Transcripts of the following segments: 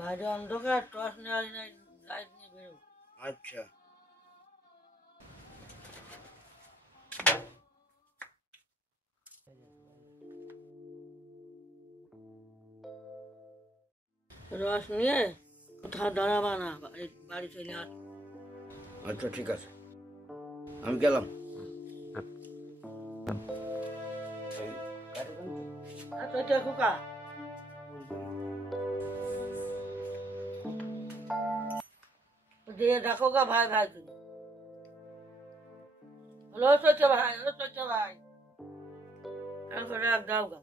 বাইরে অন্ধকার, টর্চ নেওয়ার লাইট নিয়ে বেরো। আচ্ছা রস নিয়ে কোথাও দাঁড়াবা না, বাড়ি চলে আস। আচ্ছা ঠিক আছে, আমি গেলাম। আচ্ছা খোকা, দিয়ে দেখো গা ভাই ভাই তুমি। হলো চলছে ভাই, হলো চলছে ভাই, তারপরে এক দাও গা।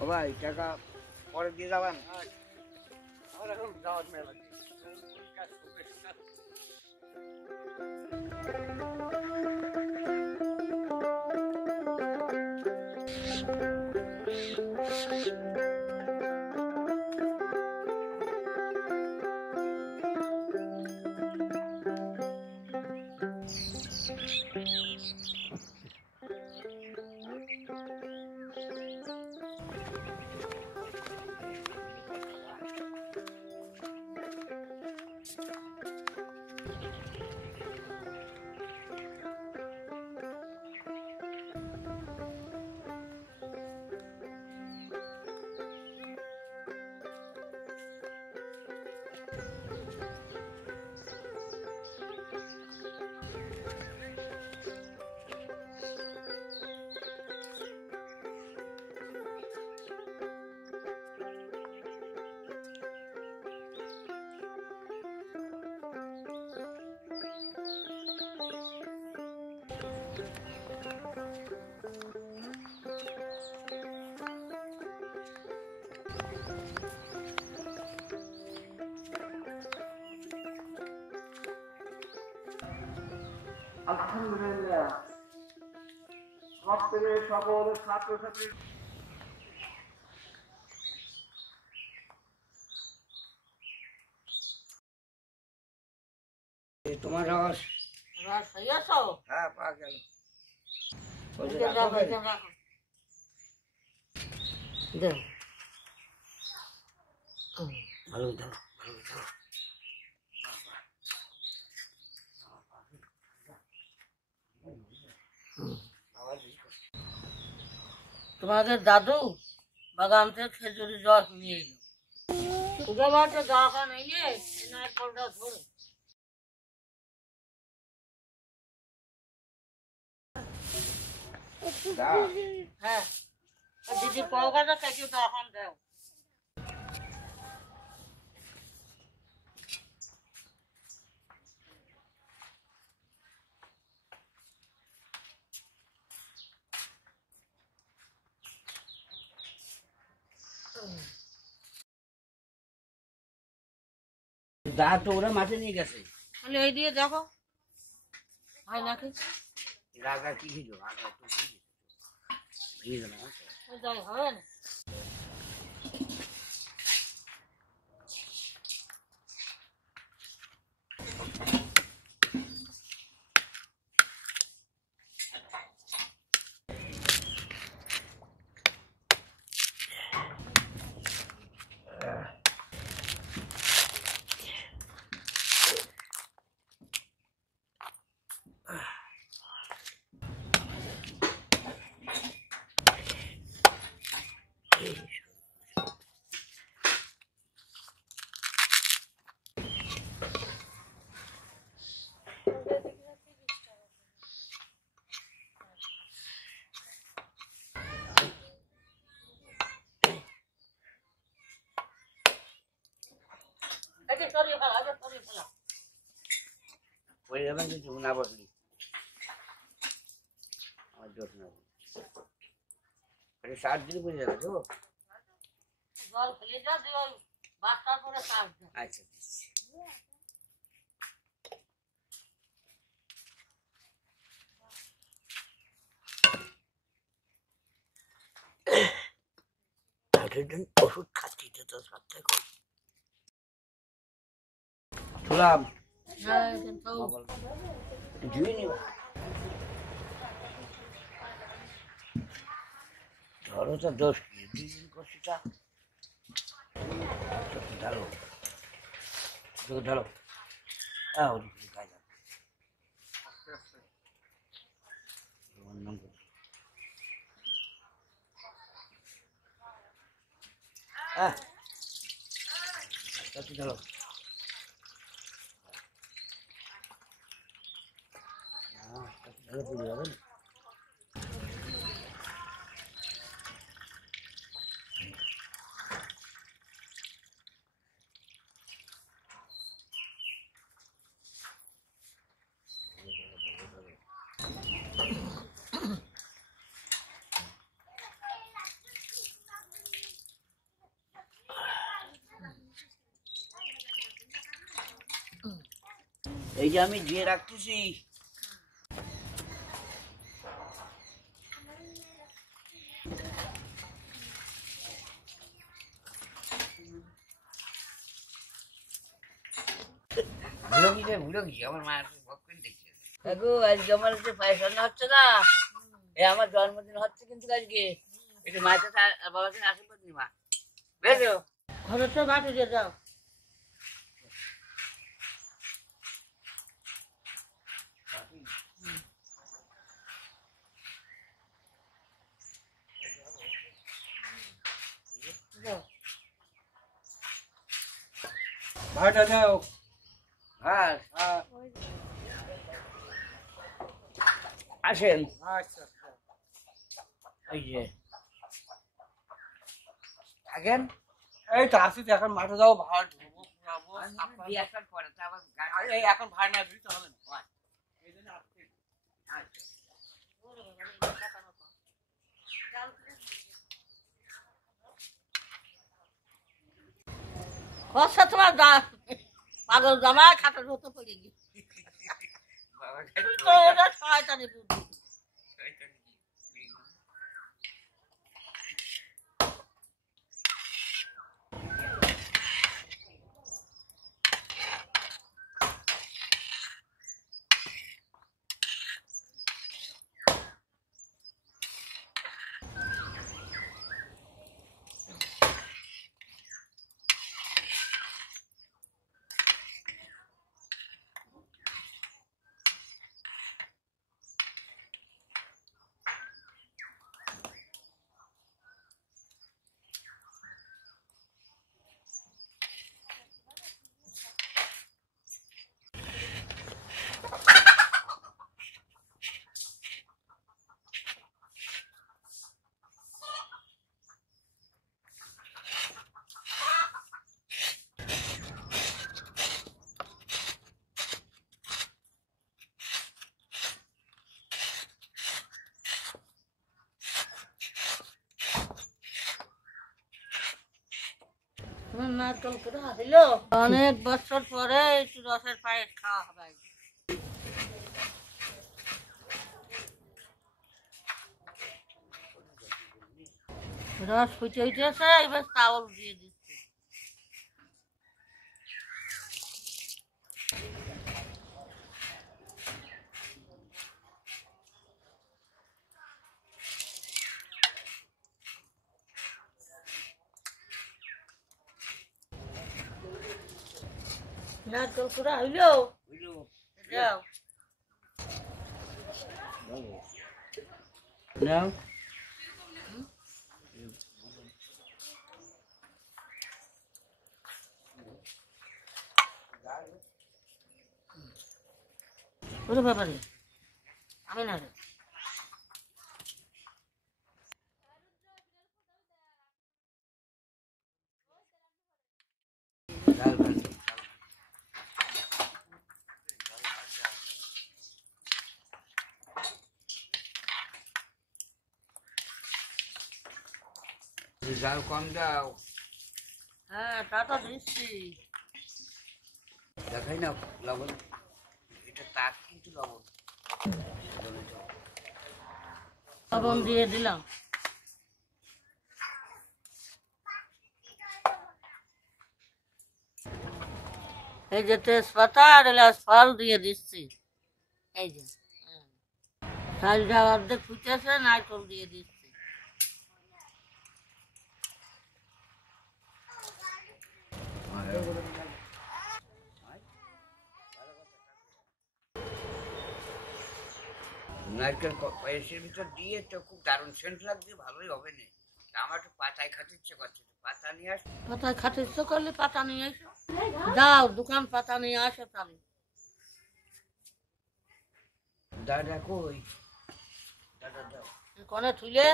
ও ভাই, টাকা পরে দিয়ে যাবেন। আমার এখন যাওয়ার মেলা। আলহামদুলিল্লাহ, সপ্তাহের সকল ছাত্রছাত্রী তোমার রস রস হয়ে আসো। হ্যাঁ পা গেল। ভালো দাও, ভালো দাও। তোমাদের দাদু বাগান থেকে খেজুরি রস নিয়ে এলো সুগার বাটা দরকার নেই এনার পরটা ধরে হ্যাঁ দিদি পরোটাটা কেটে তখন দাও দা তো ওরা মাঠে নিয়ে গেছে তাহলে এই দিয়ে দেখো হয় নাকি রাগা কি ছিল রাগা তো ভিজে না যাই হবে না ওই যাবেন কিছু না বসলি আমার জোর না 7 দিন পরে যাবে তো জল ফেলে দাও দিয়ে ওই বাচ্চার পরে কাজ দাও আচ্ছা ওষুধ খাচ্ছি তো সত্যি শুনলাম ধুয়ে নিবা ধরো তো দোষ কি 2 দিন করছি তা ঢালো ঢালো ওদিকে কাজ ঢালো পুড়ে যাবে না এই যে আমি দিয়ে রাখতেছি ভুলো কি আমার মায়ের ভক্তি দেখছে আজকে আমার যে পায়েস রান্না হচ্ছে না আমার জন্মদিন হচ্ছে কিন্তু আজকে একটু মায়ের সাথে বাবার সাথে আশীর্বাদ নি মা বুঝেছো ঘরে তো বাটি দিয়ে দাও ভাড়াটা দাও হ্যাঁ আসেন আচ্ছা এই যে থাকেন এই তো আসি তো এখন মাঠে যাবো ভাড়া ঢুকবো পরে তো আবার এই এখন ভাড়া না দিই তাহলে এই জন্য আসছি খরচা তোমার পাগল জামা খাটা ধরতে পড়ে গিয়ে শয়তানি বুদ্ধি নারকেল করে হইলো অনেক বছর পরে একটু রসের পায়েস খাওয়া হবে। রস ফুটে উঠেছে, এবার চাউল দিয়ে দিচ্ছি। নারকেল করে হইলো যাও নাও ওরে বাবা রে, আমি না রে। ডাল ভাজি ডাল কম দাও। হ্যাঁ তা তো দিচ্ছি। দেখাই না লবণ, এটা তাক কিন্তু লবণ লবণ দিয়ে দিলাম। এই যে তেজপাতা আর এলাচ ফল দিয়ে দিচ্ছি। এই যে চালটা অর্ধেক ফুটেছে, নারকেল দিয়ে দিচ্ছি। নারকেল পায়েসের ভিতর দিয়ে তো খুব দারুণ সেন্ট লাগবে, ভালোই হবে না। আমার একটু পাতায় খাতে ইচ্ছে করছে, পাতা নিয়ে আস। পাতায় খাতে ইচ্ছে করলে পাতা নিয়ে এসো, যাও দোকান পাতা নিয়ে আসো। তাহলে দাদা কই? দাদা দাও। কোনে তুলে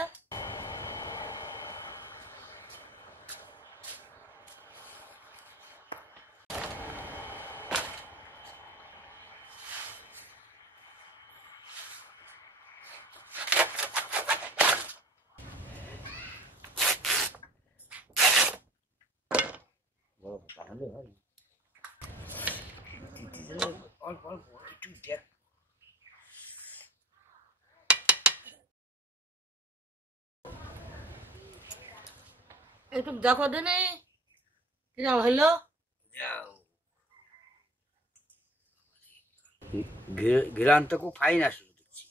তাহলে হয় অল্প অল্প একটু দেখ। একটু দেখো দিনে কিরম হইলো। ঘিরানটা খুব ফাইন আসলো দেখছি।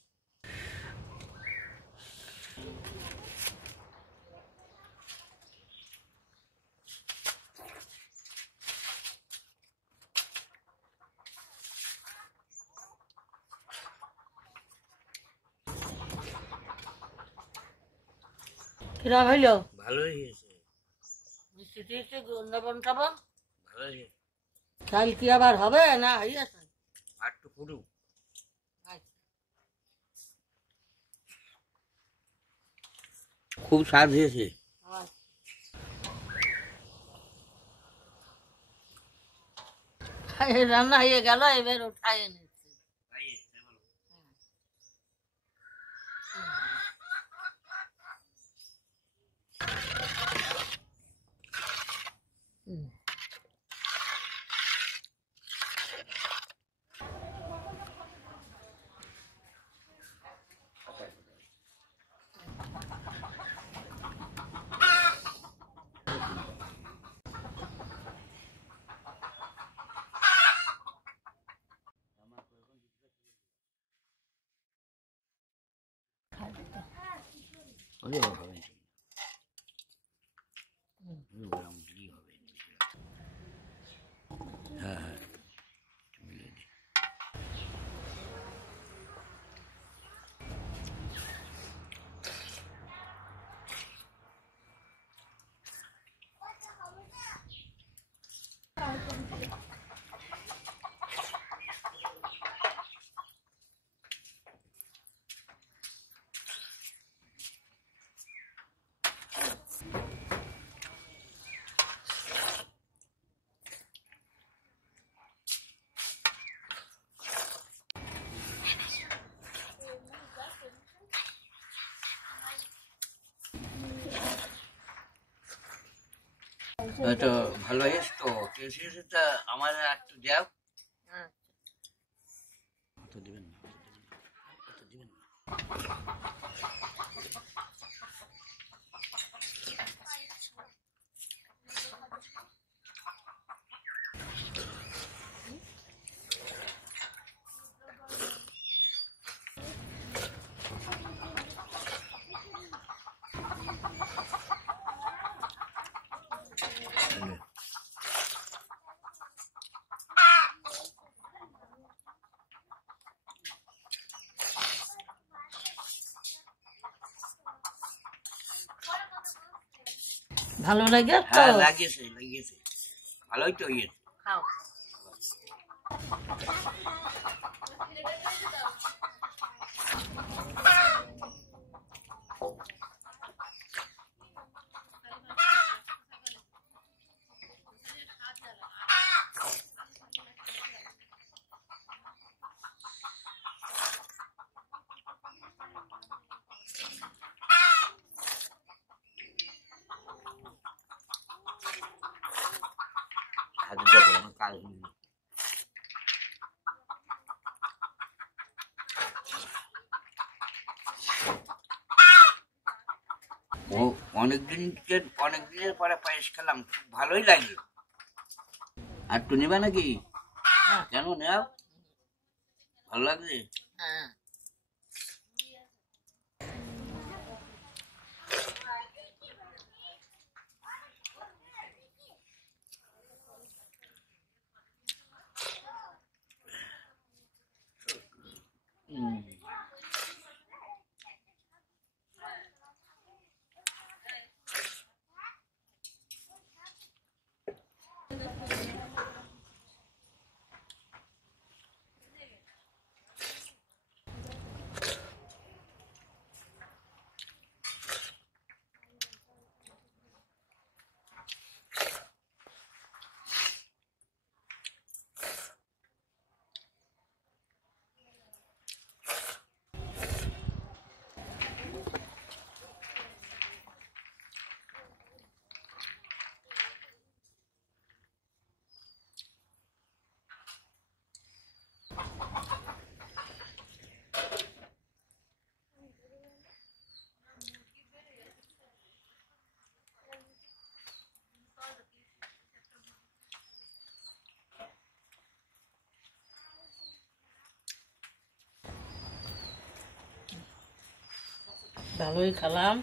কিরম হইলো? ভালোই হয়েছে, মিষ্টি টিষ্টি লবণ টবণ ভালোই হয়েছে। চাল কি আবার হবে না হইয়াছে? আর একটু পুরু খুব স্বাদ হয়েছে। রান্না হয়ে গেল, এবার উঠাই নিচ্ছি। তো ভালো হয়েছে তো কেসে তা আমার একটু দাও। তো দিবেন না, তো দিবেন না। ভালো লাগে তো? হ্যাঁ লাগিয়েছে লাগিয়েছে, ভালোই তো হয়েছে। খাও। খাজুর দেখো আমার কাজ হয়নি। ও অনেক দিনের পরে পায়েস খেলাম, খুব ভালোই লাগে। আর একটু নেবা নাকি? কেন নেও, ভালো লাগছে। হ্যাঁ। হুম। ভালোই খেলাম।